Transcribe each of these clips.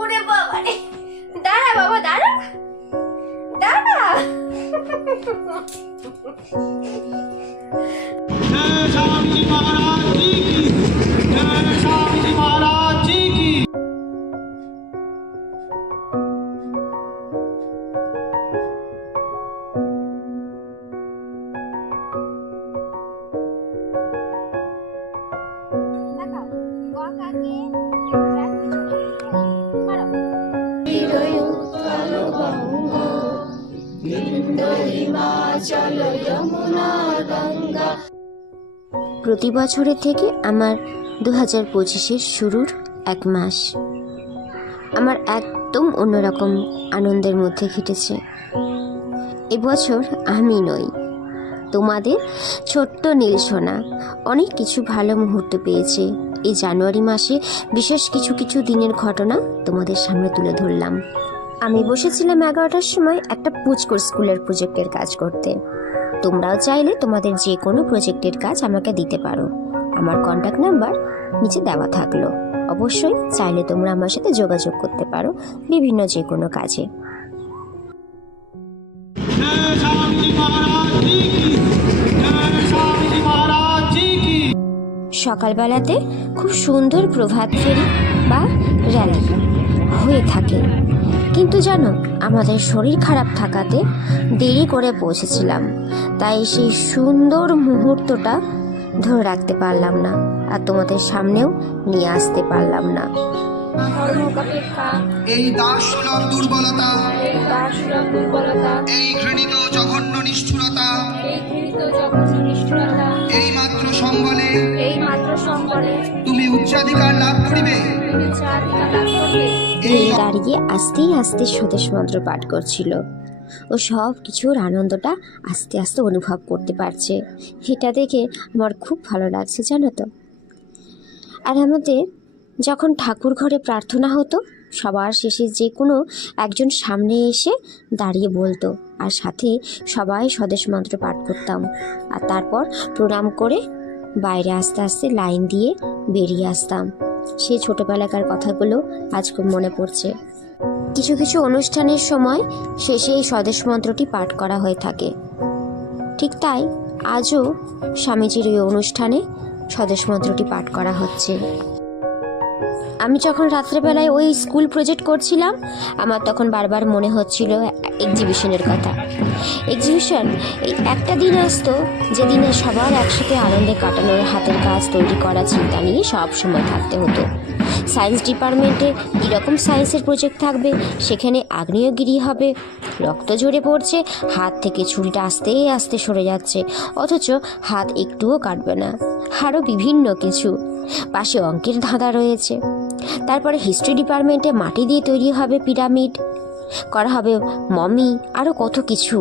ওরে বাবা রে, দাঁড়া বাবা, দাঁড়া দাঁড়া। প্রতি বছরের থেকে আমার 2025-এর শুরুর এক মাস আমার একদম অন্যরকম আনন্দের মধ্যে কেটেছে। এবছর আমি নই, তোমাদের ছোট্ট নীলসোনা অনেক কিছু ভালো মুহূর্ত পেয়েছে। এই জানুয়ারি মাসে বিশেষ কিছু কিছু দিনের ঘটনা তোমাদের সামনে তুলে ধরলাম। আমি বসেছিলাম 11টার সময় একটা পুচকোর স্কুলের প্রজেক্টের কাজ করতে। তোমরাও চাইলে তোমাদের যে কোনো প্রজেক্টের কাজ আমাকে দিতে পারো। আমার কন্ট্যাক্ট নাম্বার নিচে দেওয়া থাকলো। অবশ্যই চাইলে তোমরা আমার সাথে যোগাযোগ করতে পারো বিভিন্ন যে কোনো কাজে। সকালবেলাতে খুব সুন্দর প্রভাত ফেরি বা র্যালি হয়ে থাকে, কিন্তু জানো আমাদের শরীর খারাপ থাকাতে দেরি করে পৌঁছেছিলাম, তাই সেই সুন্দর মুহূর্তটা ধরে রাখতে পারলাম না আর তোমাদের সামনেও নিয়ে আসতে পারলাম না। এই দাসসুলভ দুর্বলতা, এই ঘৃণিত জঘন্য নিষ্ঠুরতা, এই মাত্র সম্বলে তুমি উচ্চাধিকার লাভ করিবে। দাঁড়িয়ে আস্তেই আস্তে স্বদেশ মন্ত্র পাঠ করছিল। ও সব কিছুর আনন্দটা আস্তে আস্তে অনুভব করতে পারছে। এটা দেখে আমার খুব ভালো লাগছে, জানো তো। আর আমাদের যখন ঠাকুর ঘরে প্রার্থনা হতো, সবার শেষে যে কোনো একজন সামনে এসে দাঁড়িয়ে বলতো, আর সাথে সবাই স্বদেশ মন্ত্র পাঠ করতাম। আর তারপর প্রণাম করে বাইরে আস্তে আস্তে লাইন দিয়ে বেরিয়ে আসতাম। সেই ছোটোবেলাকার কথাগুলো আজ খুব মনে পড়ছে। কিছু কিছু অনুষ্ঠানের সময় শেষে এই স্বদেশ মন্ত্রটি পাঠ করা হয়ে থাকে। ঠিক তাই আজও স্বামীজির ওই অনুষ্ঠানে স্বদেশ মন্ত্রটি পাঠ করা হচ্ছে। আমি যখন রাত্রেবেলায় ওই স্কুল প্রজেক্ট করছিলাম, আমার তখন বারবার মনে হচ্ছিল এক্সিবিশনের কথা। এক্সিবিশন এই একটা দিন আসতো যেদিনে সবার একসাথে আনন্দে কাটানোর হাতের কাজ তৈরি করা চিন্তা নিয়ে সব সময় থাকতে হতো। সায়েন্স ডিপার্টমেন্টে এরকম সায়েন্সের প্রজেক্ট থাকবে, সেখানে আগ্নেয়গিরি হবে, রক্ত ঝরে পড়ছে, হাত থেকে ছুরিটা আস্তে আস্তে সরে যাচ্ছে, অথচ হাত একটুও কাটবে না। আরও বিভিন্ন কিছু, পাশে অঙ্কের ধাঁধা রয়েছে। তারপরে হিস্ট্রি ডিপার্টমেন্টে মাটি দিয়ে তৈরি হবে পিরামিড, করা হবে মমি, আরও কত কিছু।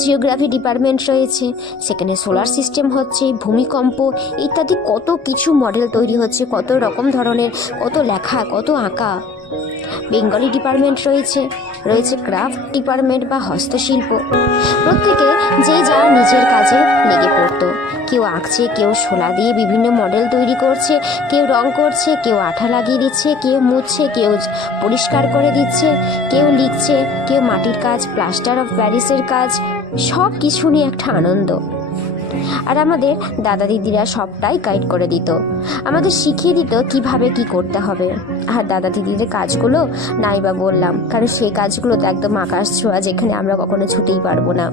জিওগ্রাফি ডিপার্টমেন্ট রয়েছে, সেখানে সোলার সিস্টেম হচ্ছে, ভূমিকম্প ইত্যাদি কত কিছু মডেল তৈরি হচ্ছে, কত রকম ধরনের, কত লেখা, কত আঁকা। বেঙ্গলি ডিপার্টমেন্ট রয়েছে ক্রাফট ডিপার্টমেন্ট বা হস্তশিল্প। প্রত্যেকে যে যার নিজের কাজে লেগে পড়তো। কেউ আঁকছে, কেউ শোলা দিয়ে বিভিন্ন মডেল তৈরি করছে, কেউ রং করছে, কেউ আঠা লাগিয়ে দিচ্ছে, কেউ মুছছে, কেউ পরিষ্কার করে দিচ্ছে, কেউ লিখছে, কেউ মাটির কাজ, প্লাস্টার অফ প্যারিসের কাজ, সব কিছু নিয়ে একটা আনন্দ। আর আমাদের দাদা দিদিরা সবটাই গাইড করে দিত, আমাদের শিখিয়ে দিত কিভাবে কি করতে হবে। আর দাদা দিদিদের কাজগুলো নাই বা বললাম, কারণ সেই কাজগুলো তো একদম আকাশ ছোঁয়া, যেখানে আমরা কখনো ছুটেই পারবো না।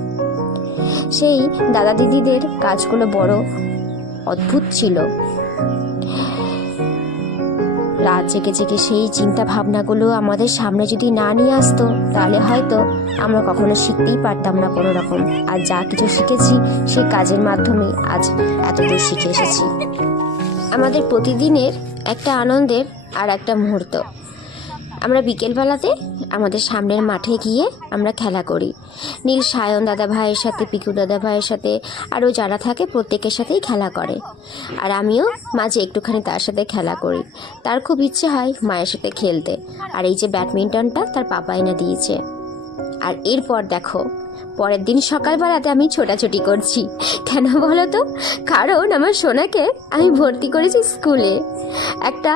সেই দাদা দিদিদের কাজগুলো বড় অদ্ভুত ছিল। রাত জেগে জেগে সেই চিন্তা ভাবনাগুলো আমাদের সামনে যদি না নিয়ে আসতো, তাহলে হয়তো আমরা কখনো শিখতেই পারতাম না কোনো রকম। আর যা কিছু শিখেছি সেই কাজের মাধ্যমে আজ এতদূর শিখে এসেছি। আমাদের প্রতিদিনের একটা আনন্দের আর একটা মুহূর্ত। আমরা বিকেলবেলাতে আমাদের সামনের মাঠে গিয়ে আমরা খেলা করি। নীল সায়ন দাদা ভাইয়ের সাথে, পিকু দাদা ভাইয়ের সাথে, আরও যারা থাকে প্রত্যেকের সাথেই খেলা করে। আর আমিও মাঝে একটুখানি তার সাথে খেলা করি। তার খুব ইচ্ছে হয় মায়ের সাথে খেলতে। আর এই যে ব্যাডমিন্টনটা তার পাপা এনে দিয়েছে। আর এরপর দেখো পরের দিন সকালবেলাতে আমি ছোটাছুটি করছি। কেন বলো তো? কারণ আমার সোনাকে আমি ভর্তি করেছি স্কুলে। একটা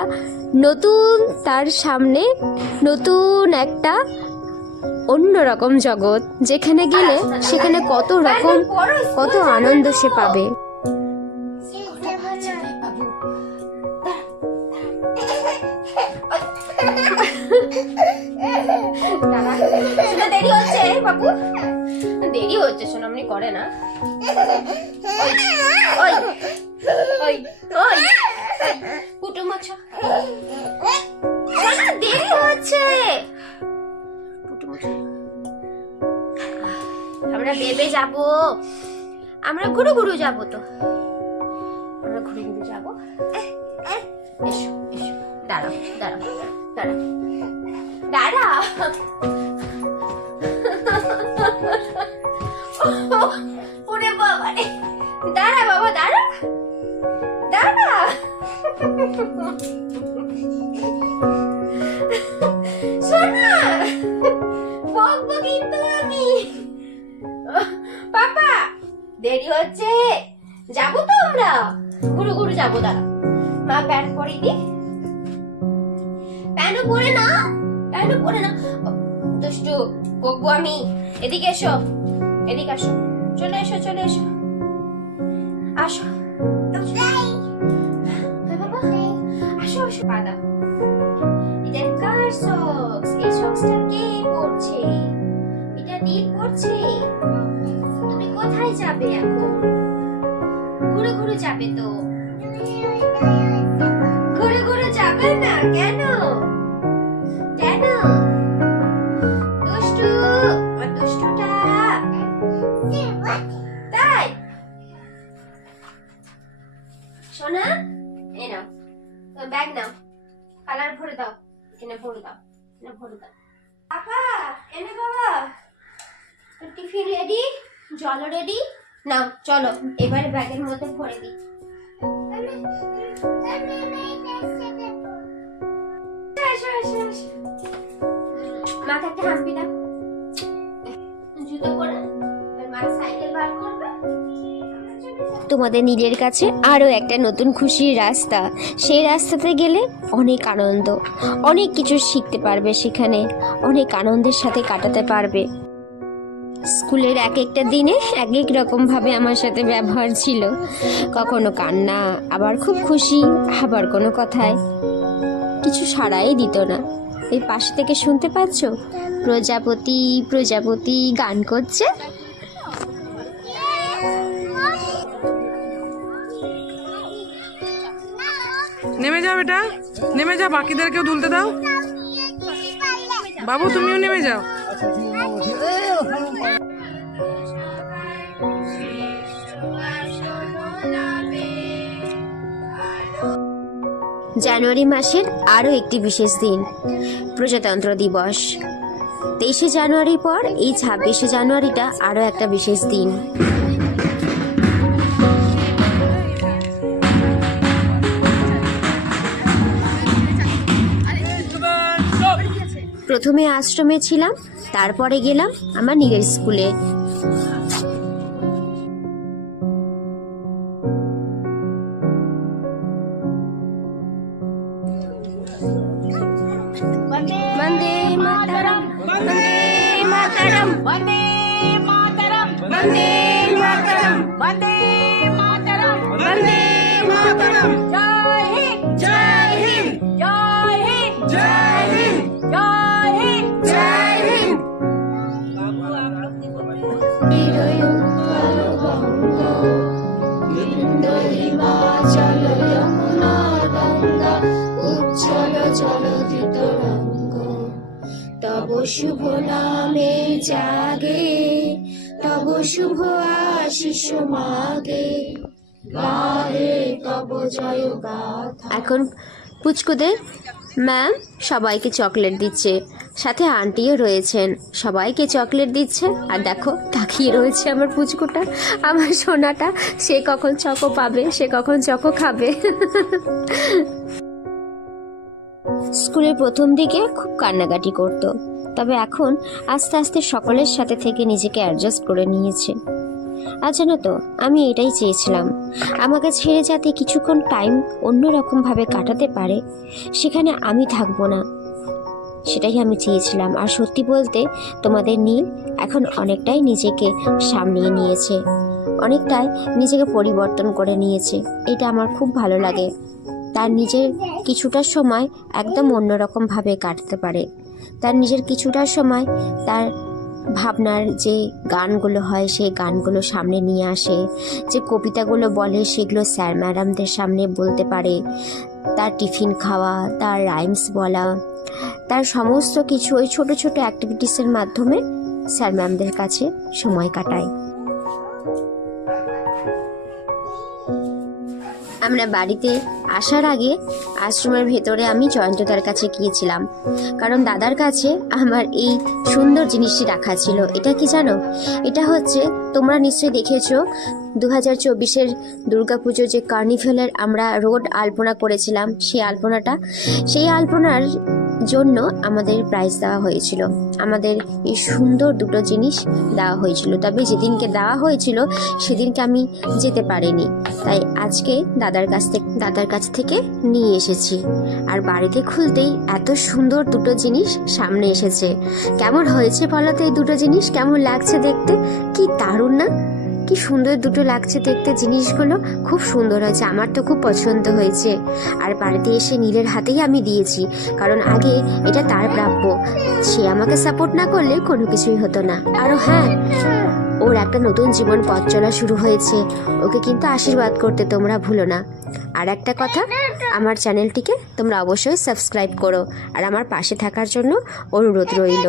নতুন, তার সামনে নতুন একটা অন্যরকম জগৎ, যেখানে গেলে সেখানে কত রকম কত আনন্দ সে পাবে। দেরি হচ্ছে বাবু, দেরি হচ্ছে, সোনামনি করে না। ওই ওই ওই কুটুম আছো, দেরি হচ্ছে। আমরা বেবে যাব, আমরা ঘুরু ঘুরু যাবো, তো আমরা ঘুরু ঘুরু যাবো। এসো এসো, দাঁড়াও দাঁড়াও দাঁড়াও দাঁড়াও। ওরে বাবা রে, দাঁড়া বাবা, দাঁড়া দাঁড়া। শোন না, বকবো কিন্তু আমি। পাপা দেরি হচ্ছে, যাবো তো আমরা, ঘুরু ঘুরু যাবো। দাঁড়া, মা প্যান্ট পরিয়ে দি। প্যান্টও পরে না, প্যান্টও পরে না। দুষ্টু বকবো আমি। এদিকে এসো, এদিকে আসো, চলে এসো, চলে এসো, আসো। বাবা আসো আসো। পাদা, এটা কার সক্স? এই সক্সটা কে পরছে? এটা নীল পরছে। তুমি কোথায় যাবে এখন? ঘুরে ঘুরে যাবে তো? ঘুরে ঘুরে যাবে না কেন? কেন? দুষ্টু, দুষ্টুটা তাই। সোনা, এই নাও ব্যাগ, নাও কালার ভরে দাও, এখানে ভরে দাও, এখানে ভরে দাও। পাপা এনে বাবা, টিফিন রেডি, জল রেডি, নাও চলো এবারে ব্যাগের মধ্যে ভরে দিই। মাকে একটা হাম্পি দাও, জুতো পরে মা সাইকেল বার করবে। তোমাদের নীলের কাছে আরও একটা নতুন খুশির রাস্তা। সেই রাস্তাতে গেলে অনেক আনন্দ, অনেক কিছু শিখতে পারবে, সেখানে অনেক আনন্দের সাথে কাটাতে পারবে। স্কুলের এক একটা দিনে এক এক রকমভাবে আমার সাথে ব্যবহার ছিল, কখনো কান্না, আবার খুব খুশি, আবার কোনো কথায় কিছু সাড়াই দিত না। এই পাশে থেকে শুনতে পাচ্ছ প্রজাপতি প্রজাপতি গান করছে। নেমে যাও বেটা, নেমে যাও, বাকিদেরকেও তুলতে দাও। বাবু তুমিও নেমে যাও। জানুয়ারি মাসের আরও একটি বিশেষ দিন, প্রজাতন্ত্র দিবস। 23শে জানুয়ারির পর এই 26শে জানুয়ারিটা আরও একটা বিশেষ দিন। প্রথমে আশ্রমে ছিলাম, তারপরে গেলাম আমার নীলের স্কুলে। বন্দে মাতরম, বন্দে মাতরম, বন্দে মাতরম, বন্দে মাতরম, বন্দে মাতরম, বন্দে মাতরম। জয় হিন্দ, জয় হিন্দ, জয় হিন্দ, জয় হিন্দ, জয় হিন্দ, জয় হিন্দ। হিমাচল যমুনা গঙ্গা উচ্ছল জলধিত রঙ্গ, তব শুভ নামে জাগে, তব শুভ আশিস মাগে, গাহে তব জয় গাথা। এখন পুচকুদের ম্যাম সবাইকে চকলেট দিচ্ছে, সাথে আন্টিও রয়েছেন, সবাইকে চকলেট দিচ্ছে। আর দেখো তাকিয়ে রয়েছে আমার পুচকুটা, আমার সোনাটা, সে কখন চকো পাবে, সে কখন চকো খাবে। স্কুলের প্রথম দিকে খুব কান্নাকাটি করত, তবে এখন আস্তে আস্তে সকলের সাথে থেকে নিজেকে অ্যাডজাস্ট করে নিয়েছে। আর জানো তো, আমি এটাই চেয়েছিলাম, আমাকে ছেড়ে যাতে কিছুক্ষণ টাইম অন্যরকমভাবে কাটাতে পারে, সেখানে আমি থাকবো না, সেটাই আমি চেয়েছিলাম। আর সত্যি বলতে তোমাদের নীল এখন অনেকটাই নিজেকে সামলিয়ে নিয়েছে, অনেকটাই নিজেকে পরিবর্তন করে নিয়েছে। এটা আমার খুব ভালো লাগে। তার নিজের কিছুটা সময় একদম অন্যরকমভাবে কাটতে পারে, তার নিজের কিছুটা সময় তার ভাবনার যে গানগুলো হয় সেই গানগুলো সামনে নিয়ে আসে, যে কবিতাগুলো বলে সেগুলো স্যার ম্যাডামদের সামনে বলতে পারে, তার টিফিন খাওয়া, তার রাইমস বলা, তার সমস্ত কিছু ওই ছোট ছোট অ্যাক্টিভিটিসের মাধ্যমে স্যার ম্যামদের কাছে সময় কাটায়। আমরা বাড়িতে আসার আগে আশ্রমের ভেতরে আমি জয়ন্তদার কাছে গিয়েছিলাম, কারণ দাদার কাছে আমার এই সুন্দর জিনিসটি রাখা ছিল। এটা কি জানো? এটা হচ্ছে, তোমরা নিশ্চয়ই দেখেছো 2024-এর দুর্গাপুজো যে কার্নিভ্যালের আমরা রোড আলপনা করেছিলাম, সেই আলপনার জন্য আমাদের প্রাইজ দেওয়া হয়েছিল, আমাদের এই সুন্দর দুটো জিনিস দেওয়া হয়েছিল। তবে যেদিনকে দেওয়া হয়েছিল সেদিনকে আমি যেতে পারিনি, তাই আজকে দাদার কাছ থেকে নিয়ে এসেছি। আর বাড়িতে খুলতেই এত সুন্দর দুটো জিনিস সামনে এসেছে। কেমন হয়েছে বলো তো? এই দুটো জিনিস কেমন লাগছে দেখতে? কি দারুণ না? কি সুন্দর দুটো লাগছে দেখতে জিনিসগুলো, খুব সুন্দর হয়েছে, আমার তো খুব পছন্দ হয়েছে। আর বাড়িতে এসে নীলের হাতেই আমি দিয়েছি, কারণ আগে এটা তার প্রাপ্য, সে আমাকে সাপোর্ট না করলে কোনো কিছুই হতো না। আরও হ্যাঁ, ওর একটা নতুন জীবন পথ চলা শুরু হয়েছে, ওকে কিন্তু আশীর্বাদ করতে তোমরা ভুলো না। আর একটা কথা, আমার চ্যানেলটিকে তোমরা অবশ্যই সাবস্ক্রাইব করো, আর আমার পাশে থাকার জন্য অনুরোধ রইল।